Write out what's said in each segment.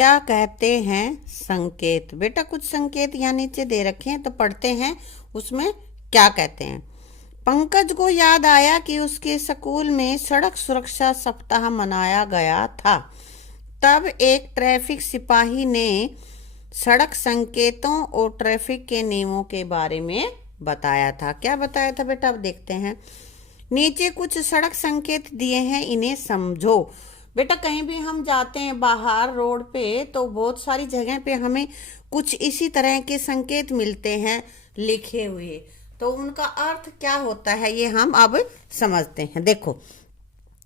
क्या कहते हैं संकेत। बेटा कुछ संकेत यहाँ नीचे दे रखे हैं तो पढ़ते हैं उसमें क्या कहते हैं। पंकज को याद आया कि उसके स्कूल में सड़क सुरक्षा सप्ताह मनाया गया था। तब एक ट्रैफिक सिपाही ने सड़क संकेतों और ट्रैफिक के नियमों के बारे में बताया था। क्या बताया था बेटा, अब देखते हैं। नीचे कुछ सड़क संकेत दिए हैं, इन्हें समझो। बेटा कहीं भी हम जाते हैं बाहर रोड पे तो बहुत सारी जगह पे हमें कुछ इसी तरह के संकेत मिलते हैं लिखे हुए, तो उनका अर्थ क्या होता है ये हम अब समझते हैं। देखो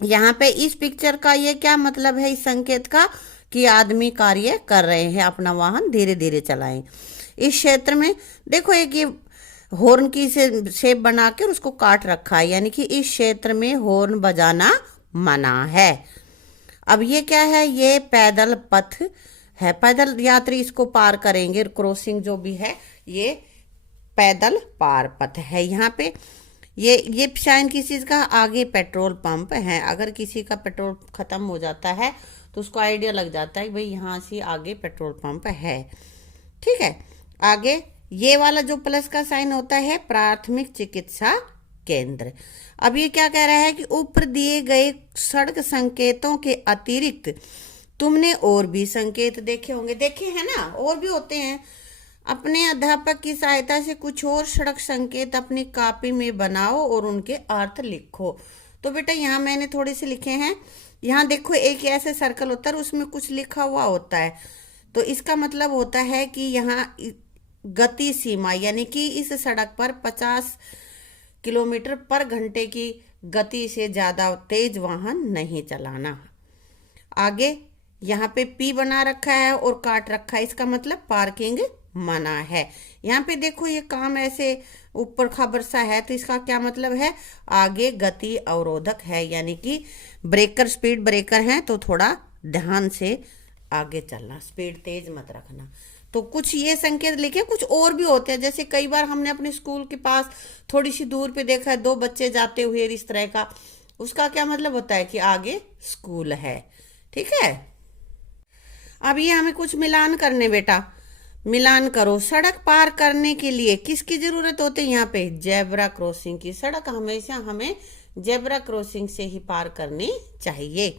यहाँ पे इस पिक्चर का ये क्या मतलब है, इस संकेत का कि आदमी कार्य कर रहे हैं, अपना वाहन धीरे धीरे चलाएं। इस क्षेत्र में देखो एक ये हॉर्न की से शेप बना के उसको काट रखा है, यानी कि इस क्षेत्र में हॉर्न बजाना मना है। अब ये क्या है, ये पैदल पथ है, पैदल यात्री इसको पार करेंगे। क्रॉसिंग जो भी है ये पैदल पार पथ है। यहाँ पे ये शायद किसी चीज का आगे पेट्रोल पंप है। अगर किसी का पेट्रोल खत्म हो जाता है तो उसको आइडिया लग जाता है कि भाई यहाँ से आगे पेट्रोल पंप है। ठीक है, आगे ये वाला जो प्लस का साइन होता है प्राथमिक चिकित्सा केंद्र। अब ये क्या कह रहा है कि ऊपर दिए गए सड़क संकेतों के अतिरिक्त तुमने और भी संकेत देखे होंगे। देखे हैं ना, और भी होते हैं। अपने अध्यापक की सहायता से कुछ और सड़क संकेत अपनी कॉपी में बनाओ और उनके अर्थ लिखो। तो बेटा यहाँ मैंने थोड़े से लिखे हैं। यहाँ देखो एक ऐसे सर्कल होता है, उसमें कुछ लिखा हुआ होता है, तो इसका मतलब होता है कि यहाँ गति सीमा, यानी कि इस सड़क पर 50 किलोमीटर पर घंटे की गति से ज्यादा तेज वाहन नहीं चलाना। आगे यहाँ पे पी बना रखा है और काट रखा है, इसका मतलब पार्किंग मना है। यहाँ पे देखो ये काम ऐसे ऊपर खबर सा है, तो इसका क्या मतलब है, आगे गति अवरोधक है, यानी कि ब्रेकर स्पीड ब्रेकर है तो थोड़ा ध्यान से आगे चलना, स्पीड तेज मत रखना। तो कुछ ये संकेत लिखे, कुछ और भी होते हैं। जैसे कई बार हमने अपने स्कूल के पास थोड़ी सी दूर पे देखा है दो बच्चे जाते हुए इस तरह का, उसका क्या मतलब होता है कि आगे स्कूल है। ठीक है, अब ये हमें कुछ मिलान करने, बेटा मिलान करो। सड़क पार करने के लिए किसकी जरूरत होती है, यहाँ पे जेब्रा क्रॉसिंग की। सड़क हमेशा हमें जेब्रा क्रॉसिंग से ही पार करनी चाहिए।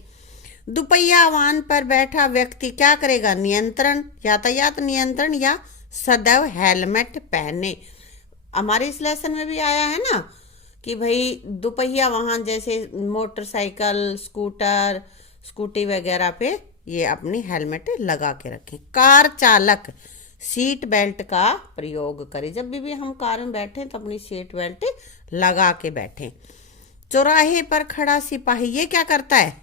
दुपहिया वाहन पर बैठा व्यक्ति क्या करेगा, नियंत्रण, यातायात नियंत्रण या सदैव हेलमेट पहने। हमारे इस लेसन में भी आया है ना कि भाई दुपहिया वाहन जैसे मोटरसाइकिल स्कूटर स्कूटी वगैरह पे ये अपनी हेलमेट लगा के रखें। कार चालक सीट बेल्ट का प्रयोग करें। जब भी हम कार में बैठे तो अपनी सीट बेल्ट लगा के बैठें। चौराहे पर खड़ा सिपाही ये क्या करता है,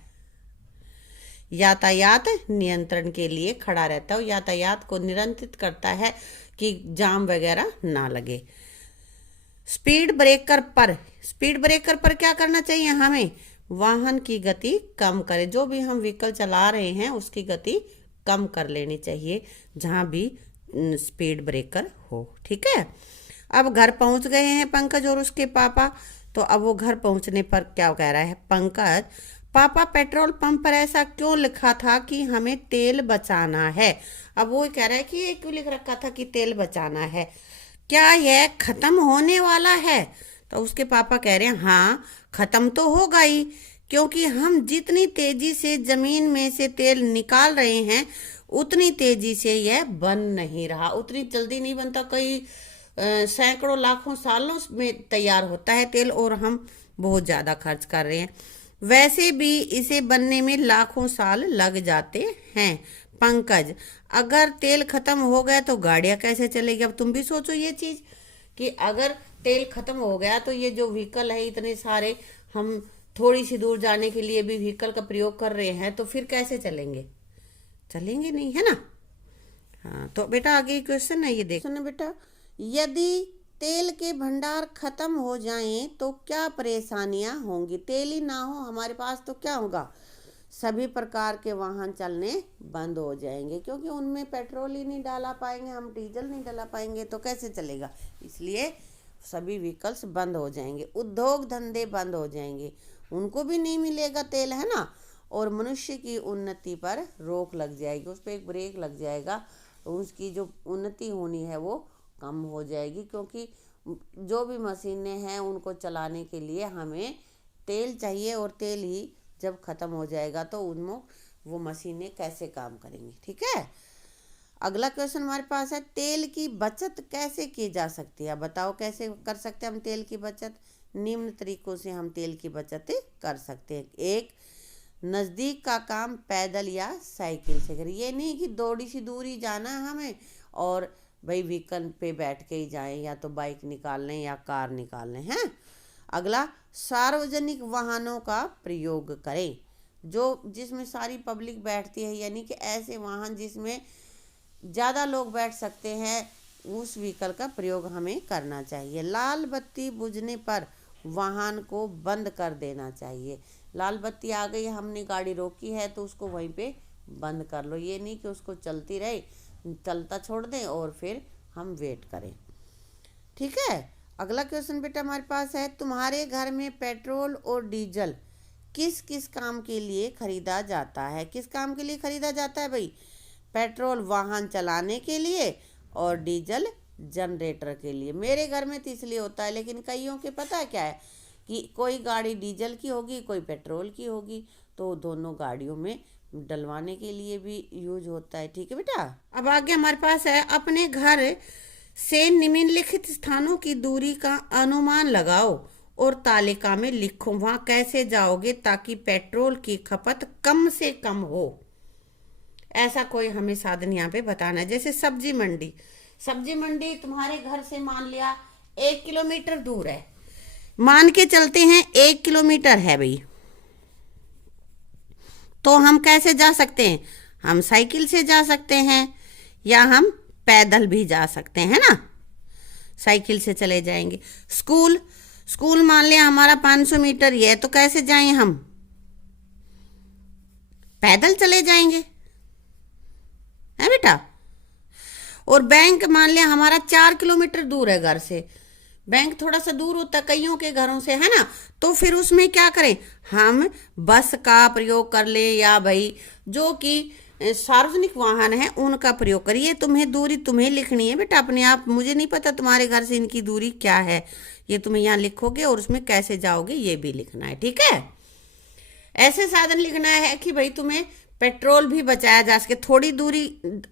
यातायात नियंत्रण के लिए खड़ा रहता है, यातायात को नियंत्रित करता है कि जाम वगैरह ना लगे। स्पीड ब्रेकर पर क्या करना चाहिए हमें, वाहन की गति कम करें। जो भी हम व्हीकल चला रहे हैं उसकी गति कम कर लेनी चाहिए जहां भी स्पीड ब्रेकर हो। ठीक है, अब घर पहुंच गए हैं पंकज और उसके पापा। तो अब वो घर पहुंचने पर क्या कह रहा है पंकज, पापा पेट्रोल पंप पर ऐसा क्यों लिखा था कि हमें तेल बचाना है। अब वो कह रहा है कि ये क्यों लिख रखा था कि तेल बचाना है, क्या यह खत्म होने वाला है। तो उसके पापा कह रहे हैं हाँ खत्म तो होगा ही, क्योंकि हम जितनी तेजी से जमीन में से तेल निकाल रहे हैं उतनी तेजी से यह बन नहीं रहा, उतनी जल्दी नहीं बनता। कई सैकड़ों लाखों सालों में तैयार होता है तेल और हम बहुत ज्यादा खर्च कर रहे हैं। वैसे भी इसे बनने में लाखों साल लग जाते हैं। पंकज, अगर तेल खत्म हो गया तो गाड़ियां कैसे चलेगी। अब तुम भी सोचो ये चीज कि अगर तेल खत्म हो गया तो ये जो व्हीकल है इतने सारे, हम थोड़ी सी दूर जाने के लिए भी व्हीकल का प्रयोग कर रहे हैं, तो फिर कैसे चलेंगे, चलेंगे नहीं, है ना। हाँ तो बेटा आगे क्वेश्चन है ये देखो ना बेटा, यदि तेल के भंडार खत्म हो जाएं तो क्या परेशानियां होंगी। तेल ही ना हो हमारे पास तो क्या होगा, सभी प्रकार के वाहन चलने बंद हो जाएंगे, क्योंकि उनमें पेट्रोल ही नहीं डाला पाएंगे, हम डीजल नहीं डाला पाएंगे तो कैसे चलेगा। इसलिए सभी व्हीकल्स बंद हो जाएंगे, उद्योग धंधे बंद हो जाएंगे, उनको भी नहीं मिलेगा तेल, है ना। और मनुष्य की उन्नति पर रोक लग जाएगी, उस पर एक ब्रेक लग जाएगा, उसकी जो उन्नति होनी है वो कम हो जाएगी। क्योंकि जो भी मशीनें हैं उनको चलाने के लिए हमें तेल चाहिए, और तेल ही जब ख़त्म हो जाएगा तो उनमें वो मशीनें कैसे काम करेंगी। ठीक है, अगला क्वेश्चन हमारे पास है, तेल की बचत कैसे की जा सकती है। बताओ कैसे कर सकते हैं हम तेल की बचत। निम्न तरीकों से हम तेल की बचत कर सकते हैं। एक, नज़दीक का काम पैदल या साइकिल से करें। ये नहीं कि थोड़ी सी दूरी जाना है हमें और भाई व्हीकल पे बैठ के ही जाएं, या तो बाइक निकाल लें या कार निकाल लें हैं। अगला, सार्वजनिक वाहनों का प्रयोग करें, जो जिसमें सारी पब्लिक बैठती है, यानी कि ऐसे वाहन जिसमें ज़्यादा लोग बैठ सकते हैं, उस व्हीकल का प्रयोग हमें करना चाहिए। लाल बत्ती बुझने पर वाहन को बंद कर देना चाहिए। लाल बत्ती आ गई, हमने गाड़ी रोकी है तो उसको वहीं पे बंद कर लो, ये नहीं कि उसको चलती रहे, चलता छोड़ दें और फिर हम वेट करें। ठीक है, अगला क्वेश्चन बेटा हमारे पास है, तुम्हारे घर में पेट्रोल और डीजल किस किस काम के लिए खरीदा जाता है। किस काम के लिए खरीदा जाता है भाई। पेट्रोल वाहन चलाने के लिए और डीजल जनरेटर के लिए। मेरे घर में तो इसलिए होता है, लेकिन कईयों के पता है क्या है कि कोई गाड़ी डीजल की होगी, कोई पेट्रोल की होगी, तो दोनों गाड़ियों में डलवाने के लिए भी यूज होता है। ठीक है बेटा, अब आगे हमारे पास है, अपने घर से निम्नलिखित स्थानों की दूरी का अनुमान लगाओ और तालिका में लिखो। वहां कैसे जाओगे ताकि पेट्रोल की खपत कम से कम हो, ऐसा कोई हमें साधन यहाँ पे बताना है। जैसे सब्जी मंडी, सब्जी मंडी तुम्हारे घर से मान लिया 1 किलोमीटर दूर है, मान के चलते हैं 1 किलोमीटर है भाई, तो हम कैसे जा सकते हैं। हम साइकिल से जा सकते हैं या हम पैदल भी जा सकते हैं ना, साइकिल से चले जाएंगे। स्कूल, स्कूल मान लिया हमारा 500 मीटर ही है, तो कैसे जाएं हम, पैदल चले जाएंगे, है बेटा। और बैंक मान लिया हमारा 4 किलोमीटर दूर है घर से, बैंक थोड़ा सा दूर होता है कईयों के घरों से, है ना, तो फिर उसमें क्या करें, हम बस का प्रयोग कर ले, या भाई जो कि सार्वजनिक वाहन है उनका प्रयोग करिए। तुम्हें दूरी तुम्हें लिखनी है बेटा अपने आप, मुझे नहीं पता तुम्हारे घर से इनकी दूरी क्या है, ये तुम्हें यहाँ लिखोगे और उसमें कैसे जाओगे ये भी लिखना है। ठीक है, ऐसे साधन लिखना है कि भाई तुम्हें पेट्रोल भी बचाया जा सके। थोड़ी दूरी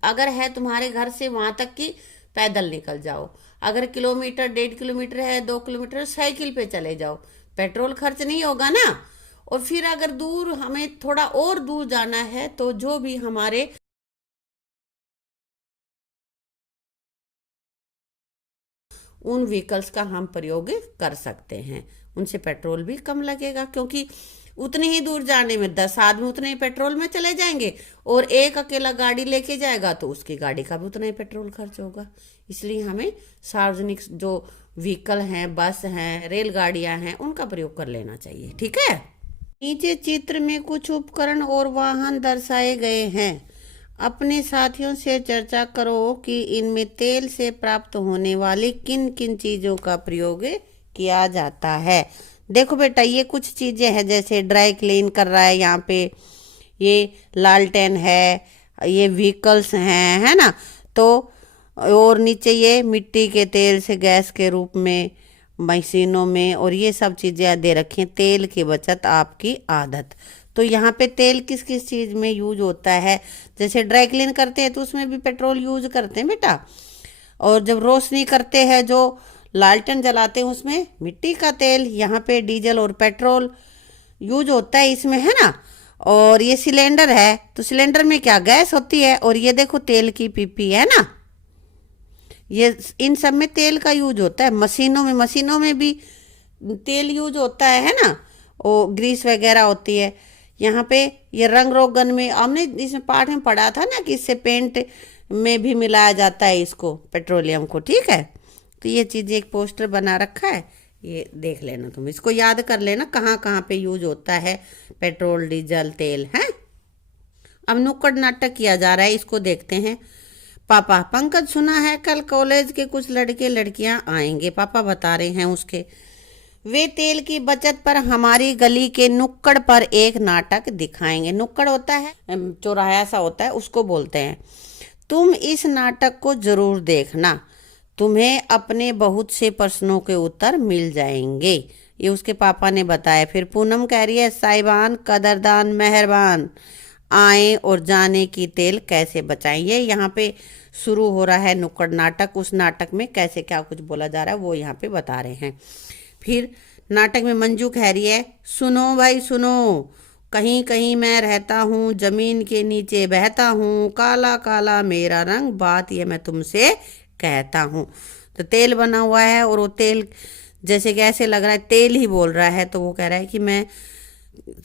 अगर है तुम्हारे घर से वहां तक की पैदल निकल जाओ, अगर किलोमीटर 1.5 किलोमीटर है 2 किलोमीटर साइकिल पे चले जाओ, पेट्रोल खर्च नहीं होगा ना। और फिर अगर दूर हमें थोड़ा और दूर जाना है तो जो भी हमारे उन व्हीकल्स का हम प्रयोग कर सकते हैं, उनसे पेट्रोल भी कम लगेगा, क्योंकि उतनी ही दूर जाने में 10 आदमी उतने ही पेट्रोल में चले जाएंगे, और एक अकेला गाड़ी लेके जाएगा तो उसकी गाड़ी का भी उतना ही पेट्रोल खर्च होगा। इसलिए हमें सार्वजनिक जो व्हीकल हैं, बस हैं, रेलगाड़ियां हैं, उनका प्रयोग कर लेना चाहिए। ठीक है, नीचे चित्र में कुछ उपकरण और वाहन दर्शाए गए हैं, अपने साथियों से चर्चा करो कि इनमें तेल से प्राप्त होने वाली किन किन चीजों का प्रयोग किया जाता है। देखो बेटा, ये कुछ चीजें हैं, जैसे ड्राई क्लीन कर रहा है यहाँ पे, ये लालटेन है, ये व्हीकल्स हैं, है ना, तो और नीचे ये मिट्टी के तेल से गैस के रूप में मशीनों में, और ये सब चीजें दे रखी हैं। तेल की बचत आपकी आदत, तो यहाँ पे तेल किस किस चीज में यूज होता है। जैसे ड्राई क्लीन करते हैं तो उसमें भी पेट्रोल यूज करते हैं बेटा, और जब रोशनी करते हैं जो लालटेन जलाते हैं उसमें मिट्टी का तेल, यहाँ पे डीजल और पेट्रोल यूज होता है इसमें, है ना। और ये सिलेंडर है तो सिलेंडर में क्या गैस होती है, और ये देखो तेल की पीपी है ना, ये इन सब में तेल का यूज होता है। मशीनों में भी तेल यूज होता है ना, वो ग्रीस वगैरह होती है। यहाँ पे ये रंग रोगन में हमने इसमें पाठ में पढ़ा था ना कि इससे पेंट में भी मिलाया जाता है इसको, पेट्रोलियम को। ठीक है, तो ये चीज़ एक पोस्टर बना रखा है, ये देख लेना, तुम इसको याद कर लेना कहाँ कहाँ पे यूज होता है पेट्रोल डीजल तेल है। अब नुक्कड़ नाटक किया जा रहा है, इसको देखते हैं। पापा, पंकज सुना है कल कॉलेज के कुछ लड़के लड़कियां आएंगे, पापा बता रहे हैं उसके। वे तेल की बचत पर हमारी गली के नुक्कड़ पर एक नाटक दिखाएंगे। नुक्कड़ होता है चौराहा सा होता है, उसको बोलते हैं। तुम इस नाटक को जरूर देखना, तुम्हें अपने बहुत से प्रश्नों के उत्तर मिल जाएंगे। ये उसके पापा ने बताया। फिर पूनम कह रही है, साहिबान कदरदान मेहरबान, आए और जाने की तेल कैसे बचाएं। ये यहाँ पे शुरू हो रहा है नुक्कड़ नाटक। उस नाटक में कैसे क्या कुछ बोला जा रहा है वो यहाँ पे बता रहे हैं। फिर नाटक में मंजू कह रही है, सुनो भाई सुनो, कहीं कहीं मैं रहता हूँ, जमीन के नीचे बहता हूँ, काला काला मेरा रंग, बात ये मैं तुमसे कहता हूँ। तो तेल बना हुआ है और वो तेल जैसे कि ऐसे लग रहा है तेल ही बोल रहा है। तो वो कह रहा है कि मैं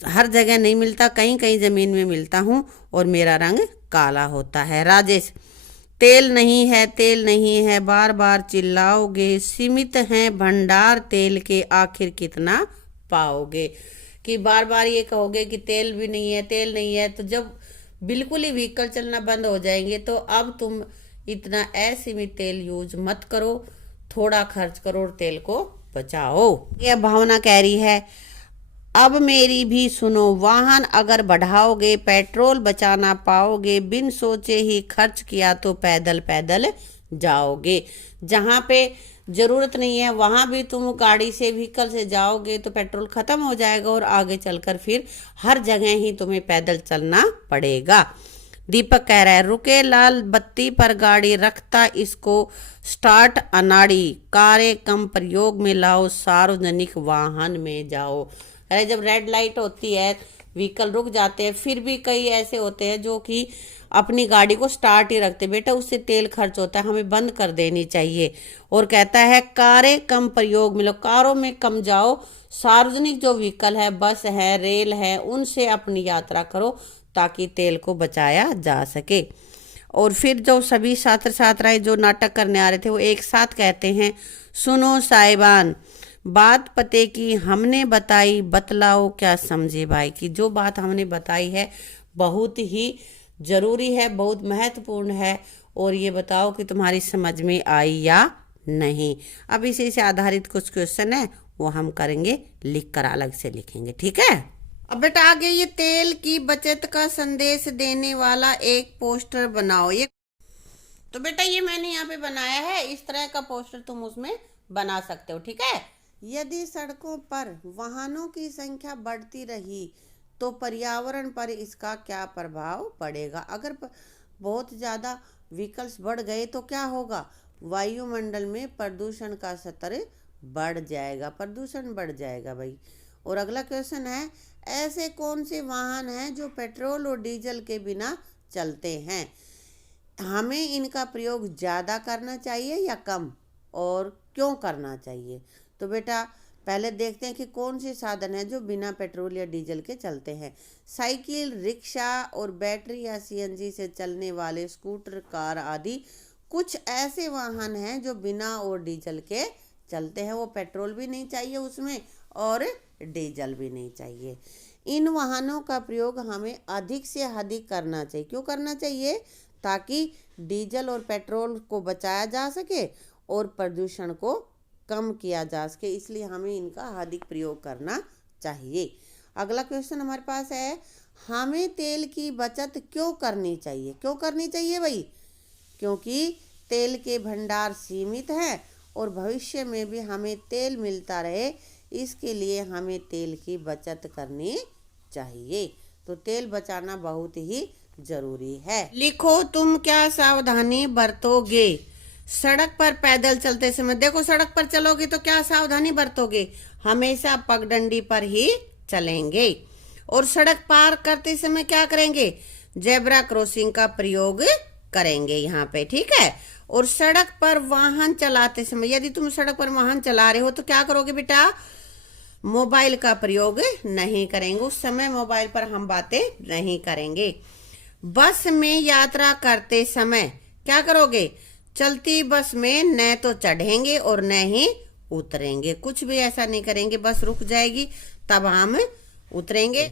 हर जगह नहीं मिलता, कहीं कहीं जमीन में मिलता हूँ और मेरा रंग काला होता है। राजेश, तेल नहीं है, तेल नहीं है, बार बार चिल्लाओगे, सीमित हैं भंडार तेल के, आखिर कितना पाओगे। कि बार बार ये कहोगे कि तेल भी नहीं है, तेल नहीं है, तो जब बिल्कुल ही व्हीकल चलना बंद हो जाएंगे तो अब तुम इतना असीमित तेल यूज मत करो, थोड़ा खर्च करो और तेल को बचाओ। यह भावना कह रही है, अब मेरी भी सुनो, वाहन अगर बढ़ाओगे पेट्रोल बचाना पाओगे, बिन सोचे ही खर्च किया तो पैदल पैदल जाओगे। जहाँ पे जरूरत नहीं है वहां भी तुम गाड़ी से व्हीकल से जाओगे तो पेट्रोल खत्म हो जाएगा और आगे चलकर फिर हर जगह ही तुम्हें पैदल चलना पड़ेगा। दीपक कह रहा है, रुके लाल बत्ती पर गाड़ी, रखता इसको स्टार्ट अनाड़ी, कारें कम प्रयोग में लाओ, सार्वजनिक वाहन में जाओ। अरे जब रेड लाइट होती है व्हीकल रुक जाते हैं, फिर भी कई ऐसे होते हैं जो कि अपनी गाड़ी को स्टार्ट ही रखते, बेटा उससे तेल खर्च होता है, हमें बंद कर देनी चाहिए। और कहता है कारें कम प्रयोग में लो, कारों में कम जाओ, सार्वजनिक जो व्हीकल है, बस है, रेल है, उनसे अपनी यात्रा करो ताकि तेल को बचाया जा सके। और फिर जो सभी छात्र छात्राएं जो नाटक करने आ रहे थे वो एक साथ कहते हैं, सुनो साहिबान, बात पते की हमने बताई, बतलाओ क्या समझे भाई। की जो बात हमने बताई है बहुत ही जरूरी है, बहुत महत्वपूर्ण है, और ये बताओ कि तुम्हारी समझ में आई या नहीं। अब इसी से आधारित कुछ क्वेश्चन है वो हम करेंगे, लिख कर अलग से लिखेंगे, ठीक है। अब बेटा आगे ये तेल की बचत का संदेश देने वाला एक पोस्टर बनाओ। ये तो बेटा ये मैंने यहाँ पे बनाया है, इस तरह का पोस्टर तुम उसमें बना सकते हो, ठीक है। यदि सड़कों पर वाहनों की संख्या बढ़ती रही तो पर्यावरण पर इसका क्या प्रभाव पड़ेगा। अगर बहुत ज़्यादा व्हीकल्स बढ़ गए तो क्या होगा, वायुमंडल में प्रदूषण का स्तर बढ़ जाएगा, प्रदूषण बढ़ जाएगा भाई। और अगला क्वेश्चन है, ऐसे कौन से वाहन हैं जो पेट्रोल और डीजल के बिना चलते हैं, हमें इनका प्रयोग ज़्यादा करना चाहिए या कम, और क्यों करना चाहिए। तो बेटा पहले देखते हैं कि कौन से साधन हैं जो बिना पेट्रोल या डीजल के चलते हैं। साइकिल, रिक्शा और बैटरी या सीएनजी से चलने वाले स्कूटर, कार आदि कुछ ऐसे वाहन हैं जो बिना और डीजल के चलते हैं, वो पेट्रोल भी नहीं चाहिए उसमें और डीजल भी नहीं चाहिए। इन वाहनों का प्रयोग हमें अधिक से अधिक करना चाहिए। क्यों करना चाहिए, ताकि डीजल और पेट्रोल को बचाया जा सके और प्रदूषण को कम किया जा सके, इसलिए हमें इनका अधिक प्रयोग करना चाहिए। अगला क्वेश्चन हमारे पास है, हमें तेल की बचत क्यों करनी चाहिए। क्यों करनी चाहिए भाई, क्योंकि तेल के भंडार सीमित हैं और भविष्य में भी हमें तेल मिलता रहे, इसके लिए हमें तेल की बचत करनी चाहिए। तो तेल बचाना बहुत ही जरूरी है। लिखो, तुम क्या सावधानी बरतोगे सड़क पर पैदल चलते समय। देखो सड़क पर चलोगे तो क्या सावधानी बरतोगे, हमेशा पगडंडी पर ही चलेंगे। और सड़क पार करते समय क्या करेंगे, जेब्रा क्रॉसिंग का प्रयोग करेंगे यहाँ पे, ठीक है। और सड़क पर वाहन चलाते समय, यदि तुम सड़क पर वाहन चला रहे हो तो क्या करोगे बेटा, मोबाइल का प्रयोग नहीं करेंगे, उस समय मोबाइल पर हम बातें नहीं करेंगे। बस में यात्रा करते समय क्या करोगे, चलती बस में न तो चढ़ेंगे और न ही उतरेंगे, कुछ भी ऐसा नहीं करेंगे, बस रुक जाएगी तब हम उतरेंगे।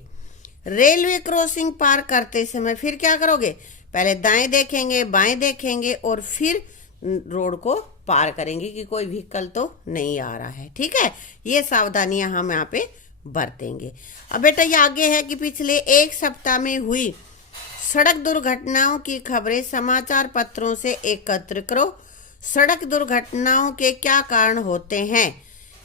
रेलवे क्रॉसिंग पार करते समय फिर क्या करोगे, पहले दाएं देखेंगे, बाएं देखेंगे और फिर रोड को पार करेंगे कि कोई व्हीकल तो नहीं आ रहा है। ठीक है, ये सावधानियां हम यहाँ पे बरतेंगे। अब बेटा ये आगे है कि पिछले एक सप्ताह में हुई सड़क दुर्घटनाओं की खबरें समाचार पत्रों से एकत्र करो। सड़क दुर्घटनाओं के क्या कारण होते हैं,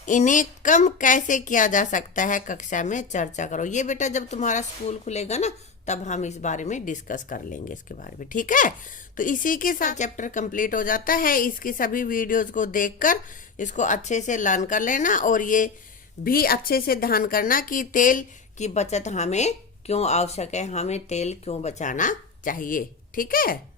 इन्हें कम कैसे किया जा सकता है, कक्षा में चर्चा करो। ये बेटा जब तुम्हारा स्कूल खुलेगा ना तब हम इस बारे में डिस्कस कर लेंगे इसके बारे में। ठीक है, तो इसी के साथ चैप्टर कंप्लीट हो जाता है। इसकी सभी वीडियोस को देखकर इसको अच्छे से लर्न कर लेना और ये भी अच्छे से ध्यान करना कि तेल की बचत हमें क्यों आवश्यक है, हमें तेल क्यों बचाना चाहिए। ठीक है।